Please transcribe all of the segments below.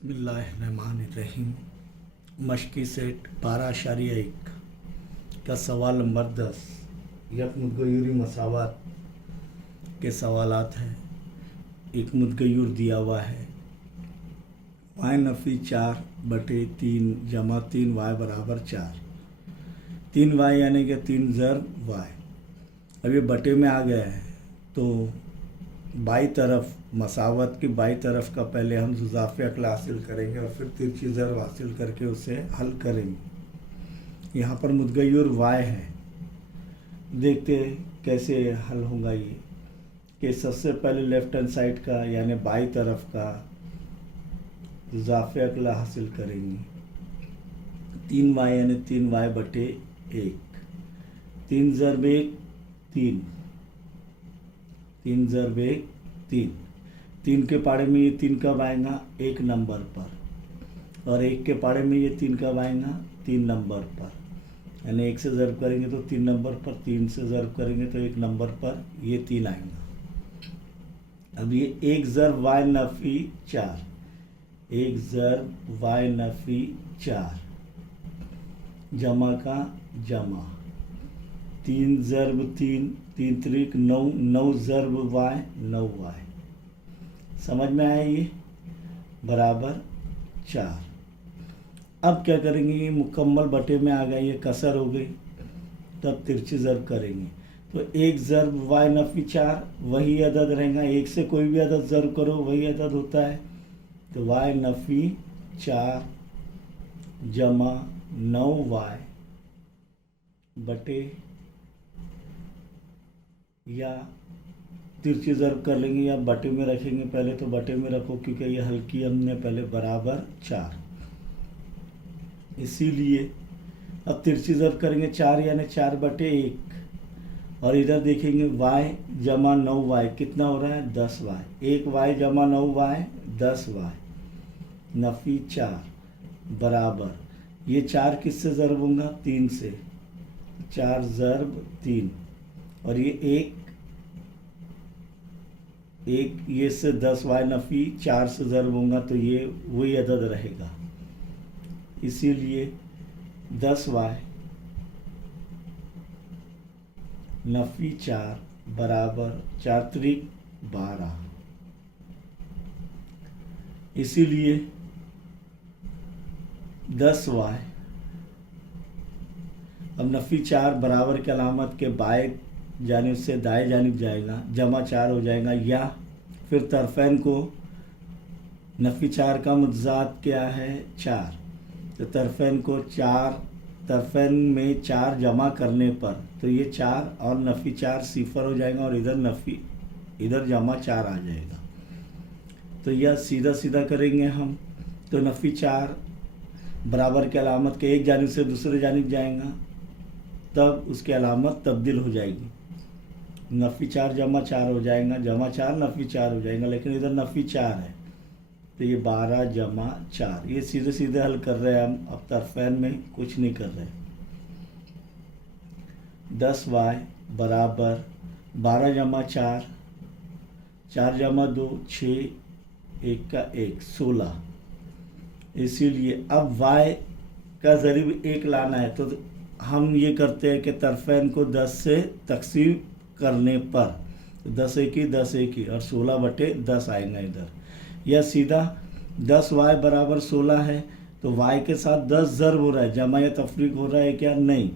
बिस्मिल्लाहिर्रहमानिर्रहीम। मशकी सेट 12.1 का सवाल नंबर 10 यक मुतगय्युरी मसावत के सवालात हैं। एक मुतगय्युर दिया हुआ है वाई नफ़ी 4/3 जमा 3 वाई बराबर 4। 3 वाई यानी कि 3 ज़रब वाई। अब ये बटे में आ गया है तो बाई तरफ मसावत की बाई तरफ का पहले हम जुज़ाफ़े अक्ल हासिल करेंगे और फिर तिरछी ज़रब हासिल करके उसे हल करेंगे। यहाँ पर मुतगय्युर वाई है, देखते कैसे हल होगा ये कि सबसे पहले लेफ़्ट हैंड साइड का यानी बाई तरफ का जुज़ाफ़े अक्ल हासिल करेंगे। 3 वाई यानी 3 वाई बटे 1। 3 ज़रब 1 3, 3 ज़रब 1 3। 3 के पाड़े में ये 3 कब आएगा? 1 नंबर पर। और 1 के पाड़े में ये 3 कब आएगा? 3 नंबर पर। यानी 1 से ज़रब करेंगे तो 3 नंबर पर, 3 से ज़रब करेंगे तो 1 नंबर पर, ये 3 आएगा। अब ये 1 ज़रब वाई नफ़ी 4, 1 ज़रब वाई नफ़ी 4 जमा का जमा 3 ज़रब 3, 3 त्रिक 9, 9 ज़रब वाई 9 वाई। समझ में आया ये? बराबर 4। अब क्या करेंगे? ये मुकम्मल बटे में आ गया, ये कसर हो गई, तब तिरछी ज़रब करेंगे तो 1 ज़रब वाई नफ़ी 4 वही अदद रहेगा। 1 से कोई भी अदद ज़रब करो वही अदद होता है। तो वाई नफ़ी 4 जमा 9 वाई बटे, या तिरछी ज़रब कर लेंगे या बटे में रखेंगे। पहले तो बटे में रखो क्योंकि ये हल की हमने पहले, बराबर 4। इसीलिए अब तिरछी ज़रब करेंगे 4 यानी 4/1 और इधर देखेंगे y जमा 9y कितना हो रहा है? 10y। 1y जमा 9y 10y नफ़ी 4 बराबर, ये 4 किससे ज़रब होगा? 3 से। 4 ज़रब 3 और ये 1 ये से 10y नफ़ी 4 से ज़रब होगा तो ये वही अदद रहेगा। इसीलिए 10y नफ़ी 4 बराबर 4 त्रिक 12। इसीलिए 10y अब नफ़ी 4 बराबर के अलामत के बाएं जानिब से दाएं जानिब जाएगा, जमा 4 हो जाएगा, या फिर तरफ़ैन को नफ़ी 4 का मुतज़ाद क्या है? 4। तो तरफ़ैन को 4, तरफ़ैन में 4 जमा करने पर तो ये 4 और नफ़ी 4 सिफर हो जाएगा और इधर जमा 4 आ जाएगा। तो यह सीधा सीधा करेंगे हम तो नफ़ी 4 बराबर के अलामत के एक जानिब से दूसरे जानिब जाएगा, तब उसकी अलामत तब्दील हो जाएगी। नफ़ी 4 जमा 4 हो जाएगा, जमा 4 नफ़ी 4 हो जाएगा, लेकिन इधर नफ़ी 4 है तो ये 12 जमा 4। ये सीधे सीधे हल कर रहे हैं हम, अब तरफ़ैन में कुछ नहीं कर रहे। 10y बराबर 12 जमा 4, 4 जमा 2 6, 1 का 1 16। इसीलिए अब y का ज़रिब 1 लाना है तो हम ये करते हैं कि तरफ़ैन को 10 से तक़सीम करने पर 10 1 10 1 और 16/10 आएगा इधर। यह सीधा 10y बराबर 16 है तो y के साथ 10 ज़रब हो रहा है, जमा या तफरीक हो रहा है क्या? नहीं।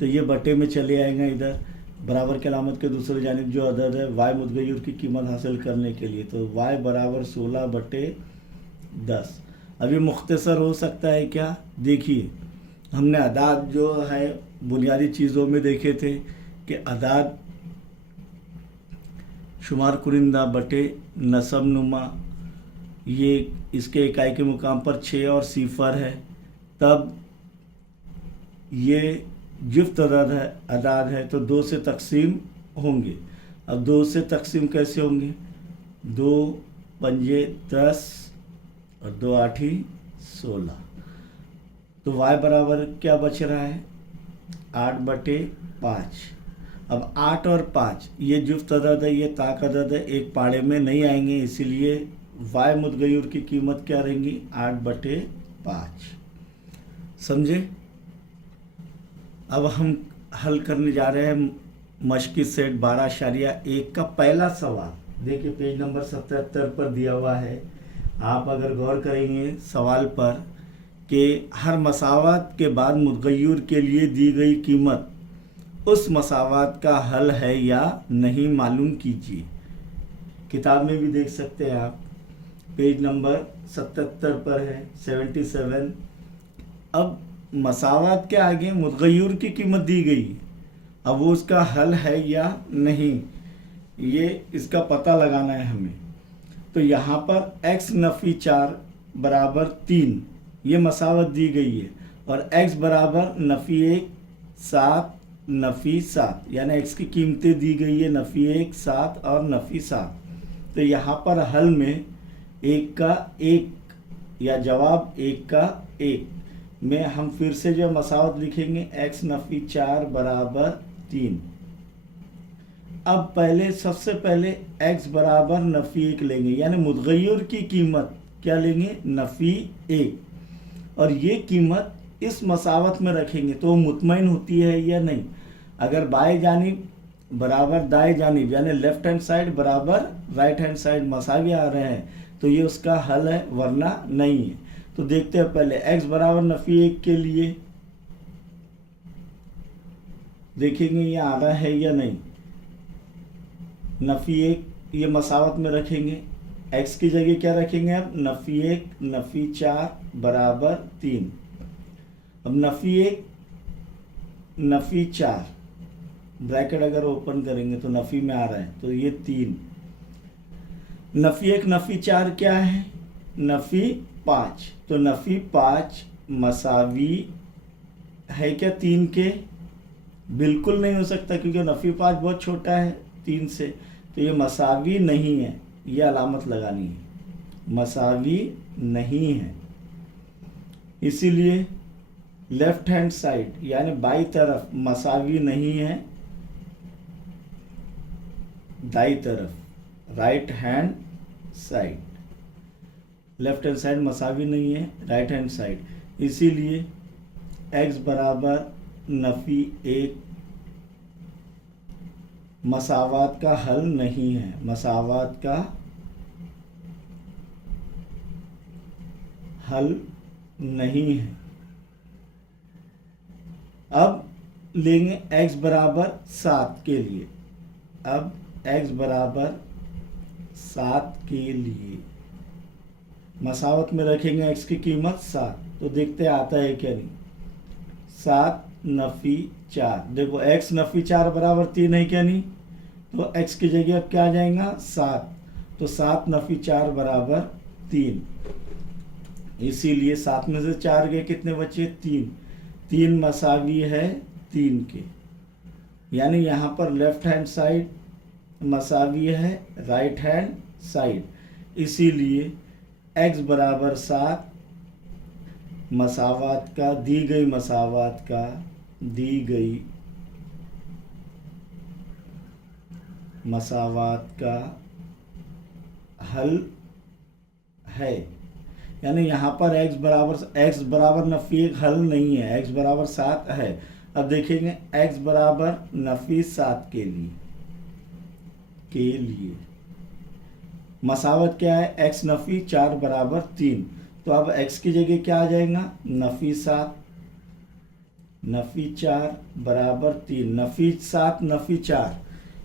तो ये बटे में चले आएगा इधर, बराबर के अलामत के दूसरे जानिब जो अदद है y मुतगय्युर की कीमत हासिल करने के लिए, तो y बराबर 16/10। अब ये मुख्तसर हो सकता है क्या? देखिए, हमने अदाद जो है बुनियादी चीज़ों में देखे थे कि अदाद शुमार कुरिंदा बटे नसब नुमा, ये इसके इकाई के मुकाम पर 6 और सिफर है, तब ये जुफ्त अदाद है तो 2 से तकसीम होंगे। अब 2 से तकसीम कैसे होंगे? 2 पंजे 10 और 2 आठी 16। तो y बराबर क्या बच रहा है? 8/5। अब 8 और 5 ये जुफ्त अदद है, ये ताक अदद है, एक पाड़े में नहीं आएंगे, इसीलिए y मुतगय्युर की कीमत क्या रहेंगी 8/5। समझे। अब हम हल करने जा रहे हैं मश्की सेट 12.1 का पहला सवाल। देखिए पेज नंबर 77 पर दिया हुआ है। आप अगर गौर करेंगे सवाल पर कि हर मसावत के बाद मुतगय्युर के लिए दी गई कीमत उस मसावत का हल है या नहीं मालूम कीजिए। किताब में भी देख सकते हैं आप, पेज नंबर 77 पर है 77। अब मसावत के आगे मुतगय्युर की कीमत दी गई, अब वो उसका हल है या नहीं, ये इसका पता लगाना है हमें। तो यहाँ पर x नफ़ी 4 बराबर 3 ये मसावत दी गई है और x बराबर नफ़ी 1 7 नफ़ी 7, यानी x की कीमतें दी गई है नफ़ी 1 7 और नफ़ी 7। तो यहाँ पर हल में 1 का 1 या जवाब 1 का 1 में हम फिर से जो मसावत लिखेंगे x नफ़ी 4 बराबर 3। अब पहले सबसे पहले x बराबर नफ़ी 1 लेंगे, यानी मुतगय्युर की कीमत क्या लेंगे नफ़ी 1, और ये कीमत इस मसावत में रखेंगे तो मुतमईन होती है या नहीं। अगर बाएं जानिब बराबर दाएं जानिब यानी लेफ्ट हैंड साइड बराबर राइट हैंड साइड मसावी आ रहे हैं तो ये उसका हल है, वरना नहीं है। तो देखते हैं पहले x बराबर नफ़ी 1 के लिए देखेंगे ये आ रहा है या नहीं। नफ़ी 1 ये मसावत में रखेंगे, x की जगह क्या रखेंगे अब नफ़ी 1 नफ़ी 4 बराबर 3। अब नफ़ी 1 नफ़ी 4 ब्रैकेट अगर ओपन करेंगे तो नफ़ी में आ रहा है तो ये 3। नफ़ी 1 नफ़ी 4 क्या है नफ़ी 5, तो नफ़ी 5 मसावी है क्या 3 के, बिल्कुल नहीं हो सकता क्योंकि नफ़ी 5 बहुत छोटा है 3 से, तो ये मसावी नहीं है, ये अलामत लगानी है, मसावी नहीं है। इसीलिए लेफ्ट हैंड साइड यानी बाई तरफ मसावी नहीं है, दाई तरफ right hand side, left hand side मसावी नहीं है राइट हैंड साइड, इसीलिए x बराबर नफ़ी 1 मसावत का हल नहीं है, मसावत का हल नहीं है। अब लेंगे x बराबर 7 के लिए, अब x बराबर 7 के लिए मसावत में रखेंगे x की कीमत 7, तो देखते आता है क्या नहीं। 7 नफ़ी 4, देखो x नफ़ी 4 बराबर 3 है क्या नहीं, तो x की जगह अब क्या आ जाएगा 7, तो 7 नफ़ी 4 बराबर 3, इसीलिए 7 में से 4 गए कितने बचे 3, 3 मसावी है 3 के, यानी यहाँ पर लेफ्ट हैंड साइड मसावी है राइट हैंड साइड, इसीलिए x बराबर 7 मसावत का दी गई मसावत का दी गई मसावत का हल है। यानी यहाँ पर x बराबर नफ़ी 1 हल नहीं है, x बराबर 7 है। अब देखेंगे x बराबर नफ़ी 7 के लिए मसावत क्या है x नफ़ी 4 बराबर 3, तो अब x की जगह क्या आ जाएगा नफ़ी 7 नफ़ी 4 बराबर 3, नफ़ी 7 नफ़ी 4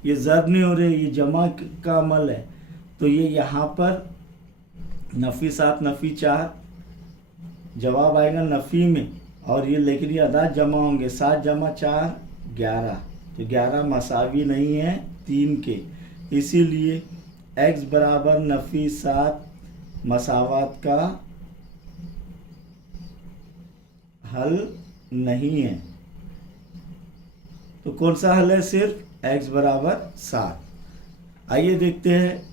ये ज़र्ब नहीं हो रहे, ये जमा का अमल है, तो ये यहाँ पर नफ़ी 7 नफ़ी 4 जवाब आएगा नफ़ी में, और ये लेकिन ये अदाद जमा होंगे 7 जमा 4 11, तो 11 मसावी नहीं है 3 के, इसीलिए x बराबर नफ़ी 7 मसावत का हल नहीं है। तो कौन सा हल है, सिर्फ x बराबर 7। आइए देखते हैं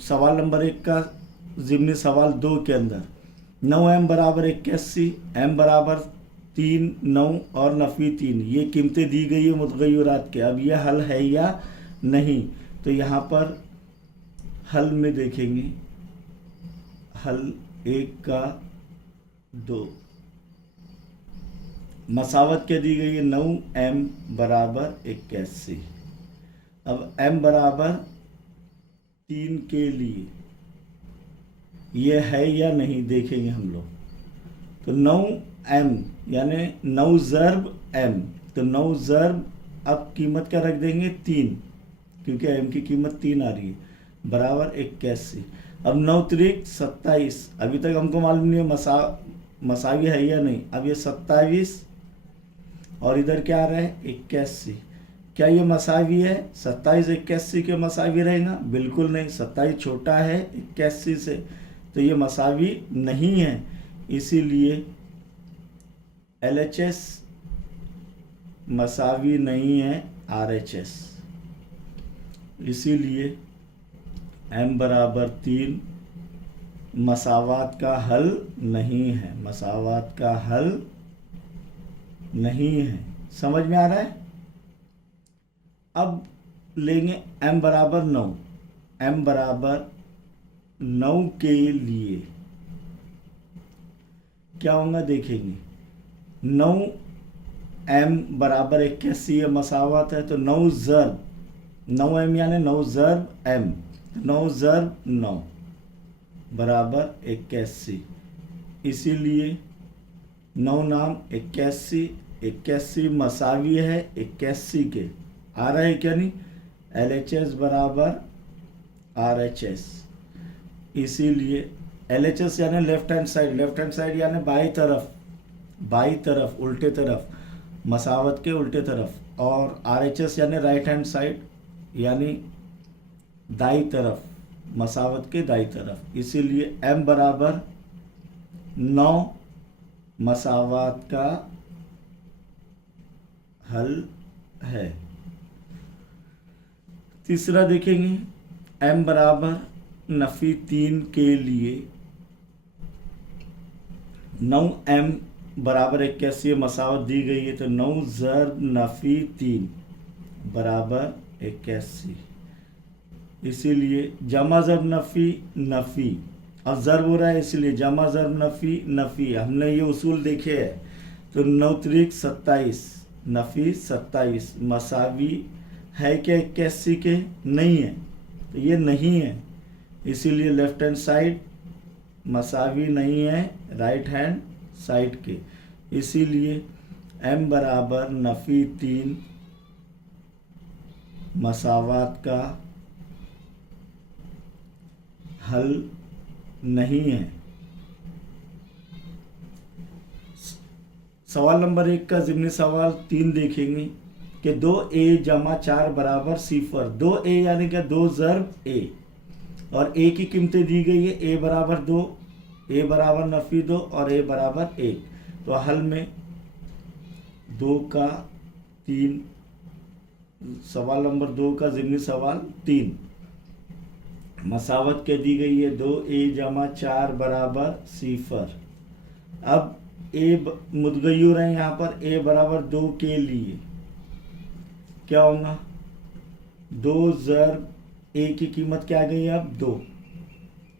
सवाल नंबर 1 का ज़िम्नी सवाल 2 के अंदर 9m बराबर 81, m बराबर 3 9 और नफ़ी 3 ये कीमतें दी गई है मुतगय्युरात के। अब यह हल है या नहीं, तो यहाँ पर हल में देखेंगे, हल 1 का 2, मसावत क्या दी गई है 9m बराबर 81। अब m बराबर 3 के लिए ये है या नहीं देखेंगे हम लोग। तो 9m यानी 9 ज़र्ब m, तो 9 ज़र्ब अब कीमत क्या रख देंगे 3, क्योंकि m की कीमत 3 आ रही है, बराबर 81। अब 9 त्रिक 27, अभी तक हमको मालूम नहीं है मसावी है या नहीं। अब ये 27 और इधर क्या आ रहा है 81, क्या ये मसावी है? 27 81 के मसावी रहेगा? बिल्कुल नहीं, 27 छोटा है 81 से, तो ये मसावी नहीं है। इसीलिए LHS मसावी नहीं है RHS। इसीलिए m बराबर 3 मसावात का हल नहीं है, मसावात का हल नहीं है। समझ में आ रहा है? अब लेंगे m बराबर 9, m बराबर 9 के लिए क्या होगा देखेंगे। 9m बराबर 81 ये मसावत है, तो 9 ज़र्ब 9m यानी 9 ज़र्ब m, 9 ज़र्ब 9 बराबर 81। इसीलिए 9 नाम 81, 81 मसावी है 81 के, आ रहा है क्या नहीं? LHS बराबर RHS। इसीलिए LHS यानी left hand side, left hand side यानी बाई तरफ उल्टे तरफ, मसावत के उल्टे तरफ, और RHS यानी राइट हैंड साइड यानी दाई तरफ, मसावत के दाई तरफ। इसीलिए m बराबर 9 मसावत का हल है। तीसरा देखेंगे, m बराबर नफी 3 के लिए 9m बराबर 81 मसावत दी गई है, तो 9 ज़र्ब नफी 3 बराबर 81। इसीलिए जमा ज़र्ब नफ़ी, अब ज़र्ब हो रहा है इसलिए जमा ज़र्ब नफ़ी हमने ये उसूल देखे है। तो 9 त्रिक 27 नफ़ी 27 मसावी है क्या 81 के? नहीं है, तो ये नहीं है। इसीलिए लेफ्ट हैंड साइड मसावी नहीं है राइट हैंड साइड के। इसीलिए m बराबर नफ़ी 3 मसावात का हल नहीं है। सवाल नंबर 1 का ज़िम्नी सवाल 3 देखेंगे कि 2a जमा 4 बराबर 0। 2a यानी क्या 2 ज़र्ब a, और a की कीमतें दी गई है, a बराबर 2, a बराबर नफ़ी 2 और a बराबर 1। तो हल में 2 का 3, सवाल नंबर 2 का ज़िम्नी सवाल 3, मसावत क्या दी गई है 2a जमा 4 बराबर 0। अब a मुदगय्युर है यहाँ पर, a बराबर 2 के लिए क्या होगा 2 ज़र्ब a की कीमत क्या आ गई है अब 2,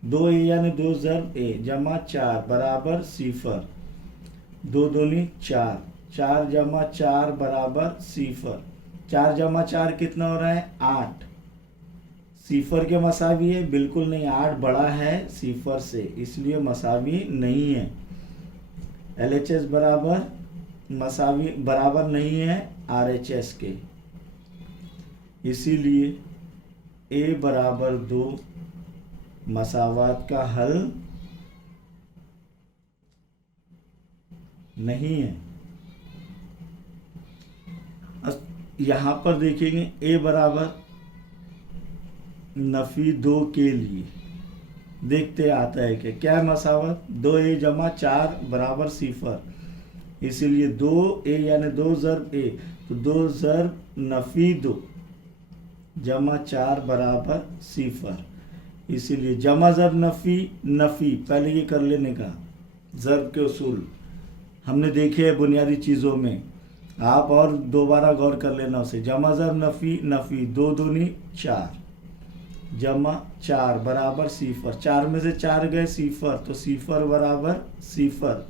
2a यानी 2 ज़र्ब a जमा 4 बराबर 0, 2 दूनी 4, 4 जमा 4 बराबर 0, 4 जमा 4 कितना हो रहा है 8। 0 के मसावी है? बिल्कुल नहीं, 8 बड़ा है 0 से, इसलिए मसावी नहीं है। LHS बराबर मसावी बराबर नहीं है RHS के। इसीलिए a बराबर 2 मसावात का हल नहीं है। यहाँ पर देखेंगे a बराबर नफ़ी 2 के लिए देखते आता है कि क्या मसावत 2a जमा 4 बराबर 0। इसीलिए 2a यानी 2 ज़र्ब a, तो 2 ज़र्ब नफ़ी 2 जमा 4 बराबर 0। इसीलिए जमा ज़र्ब नफ़ी पहले ये कर लेने का, ज़र्ब के उसूल हमने देखे हैं बुनियादी चीज़ों में, आप और दोबारा गौर कर लेना उसे। जमा ज़र्ब नफ़ी 2 दूनी 4, जमा 4 बराबर सिफर, 4 में से 4 गए सिफर, तो सिफर बराबर सिफर,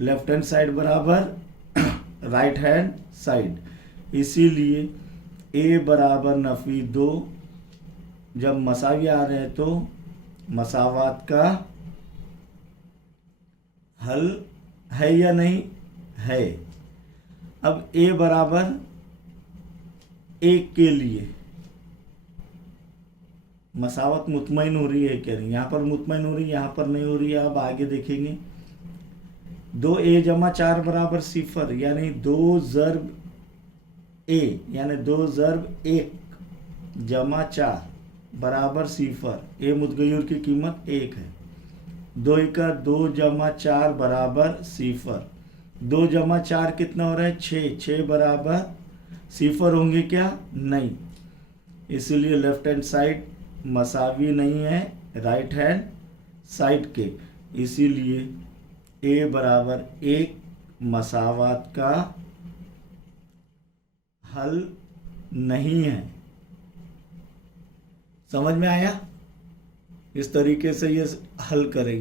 लेफ्ट हैंड साइड बराबर राइट हैंड साइड, इसीलिए ए बराबर नफी 2। जब मसावी आ रहे हैं तो मसावात का हल है या नहीं है। अब ए बराबर 1 के लिए मसावत मुतमईन हो रही है क्या नहीं, यहाँ पर मुतमईन हो रही है, यहाँ पर नहीं हो रही है। अब आगे देखेंगे 2a जमा 4 बराबर सिफर, यानी 2 ज़र्ब a यानी 2 ज़र्ब 1 जमा 4 बराबर सिफर, ए मुतगय्युर की कीमत 1 है। 2 का 2 जमा 4 बराबर सिफर, 2 जमा 4 कितना हो रहा है 6, 6 बराबर सिफर होंगे क्या नहीं, इसलिए लेफ्ट हैंड साइड मसावी नहीं है राइट हैंड साइड के, इसीलिए ए बराबर 1 मसावात का हल नहीं है। समझ में आया? इस तरीके से ये हल करेंगे।